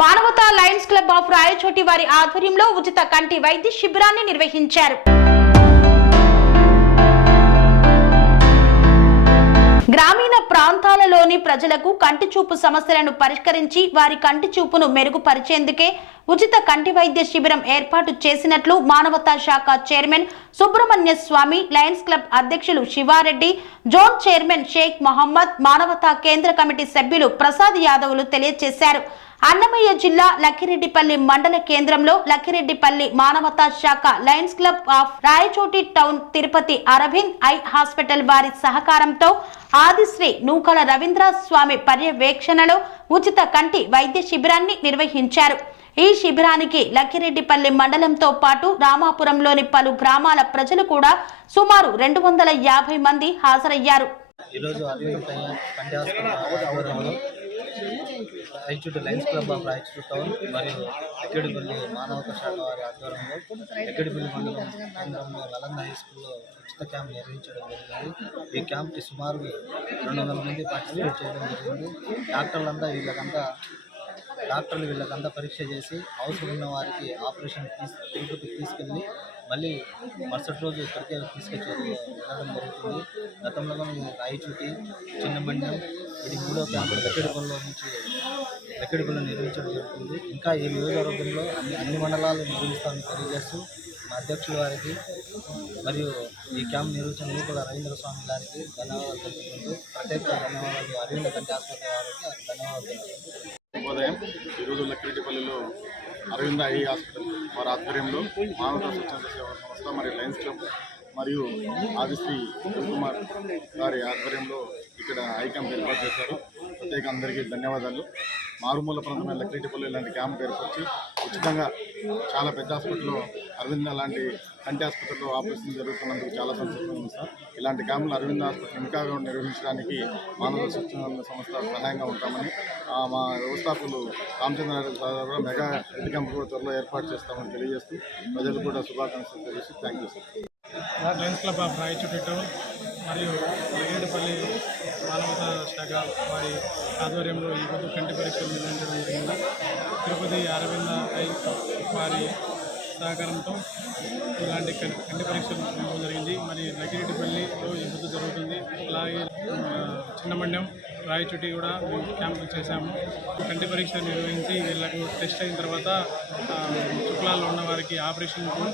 మానవతా Lions Club of Rayachoti వారి ఆధ్వర్యంలో ఉచిత కంటి వైద్య శిబిరాన్ని నిర్వహించారు. గ్రామీణ ప్రాంతాలలోని ప్రజలకు కంటి చూపు సమస్యలను పరిష్కరించి వారి కంటి చూపును మెరుగుపరిచేందుకే ఉచిత కంటి వైద్య శిబిరం ఏర్పాటు చేసినట్లు మానవతా శాఖ చైర్మన్ సుబ్రహ్మణ్య స్వామి, లయన్స్ క్లబ్ అధ్యక్షులు శివారెడ్డి, జోన్ చైర్మన్ షేక్ మహమ్మద్, మానవతా కేంద్ర కమిటీ సభ్యులు ప్రసాద్ యాదవ్లు తెలియజేశారు. అన్నమయ్య జిల్లా లక్కిరెడ్డిపల్లి మండల కేంద్రంలో లక్కిరెడ్డిపల్లి మానవతా శాఖ Lions Club of Rayachoti town, Tirupati Aravind eye hospital వారి సహకారంతో ఆదిశ్రీ నూకల రవీంద్ర స్వామి పర్యవేక్షణలో ఉచిత కంటి వైద్య శిబిరాన్ని నిర్వహించారు. ఈ శిబిరానికి లక్కిరెడ్డిపల్లి మండలంతో పాటు రామాపురంలోని పలు గ్రామాల ప్రజలు కూడా సుమారు 250 మంది హాజరయ్యారు. Rayachoti Lions Club of Rayachoti town మరియు లక్కిరెడ్డిపల్లి మానవతా శాఖ వారి ఆధ్వర్యంలో లక్కిరెడ్డిపల్లి మండలం కేంద్రంలో నలంద హై స్కూల్లో ఉచిత క్యాంప్ నిర్వహించడం జరిగింది. ఈ క్యాంప్కి సుమారు 200 మంది పార్టిసిపేట్ చేయడం జరిగింది. డాక్టర్లు వీళ్ళకంతా పరీక్ష చేసి అవసరం ఉన్న వారికి ఆపరేషన్ తిరుపతికి తీసుకెళ్ళి మళ్ళీ మరుసటి రోజు ఇక్కడికే తీసుకొచ్చి వెళ్ళడం జరుగుతుంది. గతంలో రాయచోటి, చిన్నమండ్యం, ఇది 3వ క్యాంపు లక్కిరెడ్డిపల్లిలో నిర్వహించడం జరుగుతుంది. ఇంకా ఈ నియోజకవర్గంలో అన్ని మండలాలు నిర్వహిస్తామని తెలియజేస్తూ మా అధ్యక్షుల వారికి మరియు ఈ క్యాంప్ నిర్వహించిన నూకల రవీంద్ర స్వామి గారికి ధన్యవాదాలు తెలుపుకుంటూ ప్రత్యేక ధన్యవాదాలు అరవింద కంటి ఆసుపత్రి వారికి ధన్యవాదాలు తెలుపుకుంటూ ఉదయం ఈరోజు లక్కిరెడ్డిపల్లిలో అరవింద ఐ హాస్పిటల్ వారి ఆధ్వర్యంలో మానవతా స్వచ్ఛంద సేవా సంస్థ మరియు లయన్స్ క్లబ్ మరియు ఆదిశ్రీ కుమార్ గారి ఆధ్వర్యంలో ఇక్కడ ఐ క్యాంప్ ఏర్పాటు చేశారు. ప్రత్యేక అందరికీ ధన్యవాదాలు. మారుమూల ప్రాంతమైన లక్కిరెడ్డిపల్లి ఇలాంటి క్యాంప్ ఏర్పరిచి ఉచితంగా చాలా పెద్ద హాస్పిటల్లో అరవింద లాంటి కంటి ఆసుపత్రిలో ఆపరేషన్ జరుగుతున్నందుకు చాలా సంతోషంగా ఉంది సార్. ఇలాంటి క్యాంపులు అరవింద హాస్పిటల్ ఇంకా నిర్వహించడానికి మానవ స్వచ్ఛంద సంస్థ సహాయంగా ఉంటామని మా వ్యవస్థాపకులు రామచంద్రారెడ్డి సార్ కూడా మెగా హెల్త్ క్యాంప్ కూడా త్వరలో ఏర్పాటు చేస్తామని తెలియజేస్తూ ప్రజలు కూడా శుభాకాంక్షలు తెలియజేస్తూ thank you sir. Lions Club of Rayachoti town మరియు లక్కిరెడ్డిపల్లి మానవతా శాఖ వారి ఆధ్వర్యంలో ఈ పొద్దు కంటి పరీక్షలు నిర్వహించడం జరిగింది. తిరుపతి అరవింద ఐ వారి సహకారంతో ఇలాంటి కంటి పరీక్షలు నిర్వహించడం జరిగింది. మరి లక్కిరెడ్డిపల్లిలో ఈ పొద్దు జరుగుతుంది. అలాగే చిన్నమండ్యం, రాయచోటి కూడా మేము క్యాంపులు చేశాము. కంటి పరీక్ష నిర్వహించి వీళ్ళకు టెస్ట్ అయిన తర్వాత చుక్లాల్లో ఉన్న వారికి ఆపరేషన్కు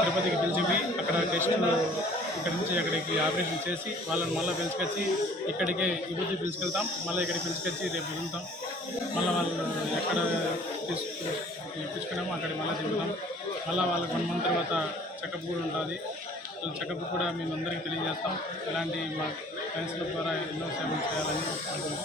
తిరుపతికి పిలిచి అక్కడ టెస్టులు ఇక్కడి నుంచి అక్కడికి ఆపరేషన్ చేసి వాళ్ళని మళ్ళీ పిలుచుకొచ్చి ఇక్కడికే ఇబ్బంది పిలుచుకెళ్తాం. మళ్ళీ ఇక్కడికి పిలుచుకొచ్చి రేపు వెళ్తాం. మళ్ళీ వాళ్ళు ఎక్కడ తీసుకున్నామో అక్కడికి మళ్ళీ తిరుగుతాం. మళ్ళీ వాళ్ళకి 1 మంత్ తర్వాత చెకప్ కూడా ఉంటుంది. చెకప్ కూడా మేము అందరికీ తెలియజేస్తాం. ఇలాంటి మా లయన్స్ క్లబ్ ద్వారా ఎన్నో సేవలు చేయాలని అనుకుంటున్నాం.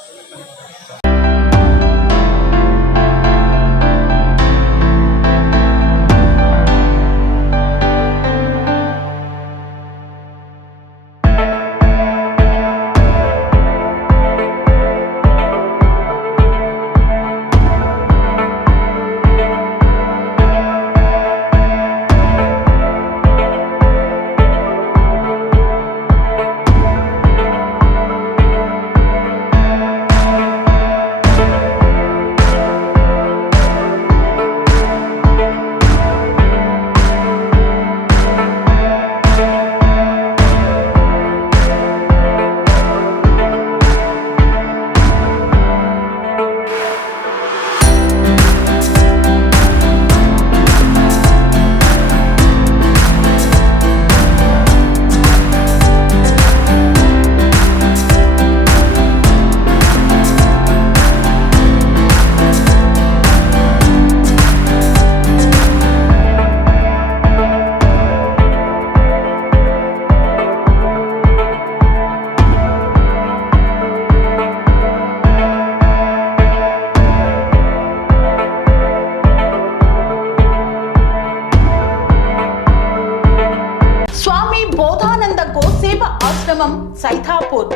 ఆశ్రమం సైథాపూర్.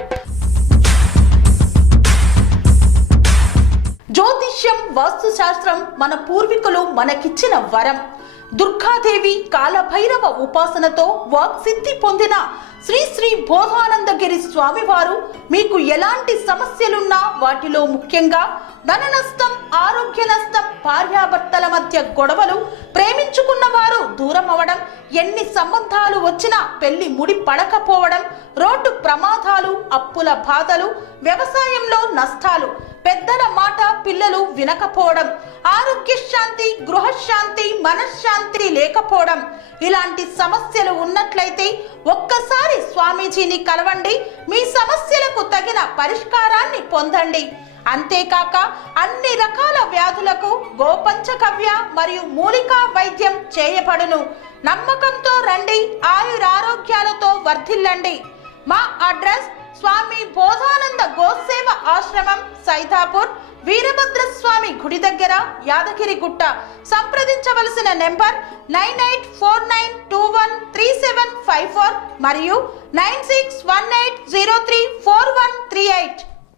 జ్యోతిష్యం, వాస్తుశాస్త్రం మన పూర్వీకులు మనకిచ్చిన వరం. దుర్గాదేవి, కాలభైరవ ఉపాసనతో వాక్సిద్ధి పొందిన శ్రీ శ్రీ బోధానందగిరి స్వామివారు మీకు ఎలాంటి సమస్యలున్నా వాటిలో ముఖ్యంగా ధన నష్టం, ఆరోగ్య నష్టం, భార్యాభర్తల మధ్య గొడవలు, ప్రేమించుకున్న వారు దూరం అవడం, ఎన్ని సంబంధాలు వచ్చినా పెళ్లి ముడి పడకపోవడం, రోడ్డు ప్రమాదాలు, అప్పుల బాధలు, వ్యవసాయంలో నష్టాలు, పెద్దల మాట పిల్లలు వినకపోవడం, ఆరోగ్య శాంతి, గృహశాంతి, మనశ్శాంతి లేకపోవడం, ఇలాంటి సమస్యలు ఉన్నట్లయితే ఒక్కసారి స్వామీజీని కలవండి. మీ సమస్యలకు తగిన పరిష్కారాన్ని పొందండి. అంతేకాక అన్ని రకాల వ్యాధులకు గోపంచకవ్య మరియు మూలికా వైద్యం చేయబడును. నమ్మకంతో రండి, ఆయురారోగ్యాలతో వర్ధిల్లండి. మా అడ్రస్ స్వామి బోధానంద గోసేవ ఆశ్రమం, సైదాపూర్, వీరభద్రస్వామి గుడి దగ్గర, యాదగిరిగుట్ట. సంప్రదించవలసిన నెంబర్ 9849213754 మరియు 9618034138.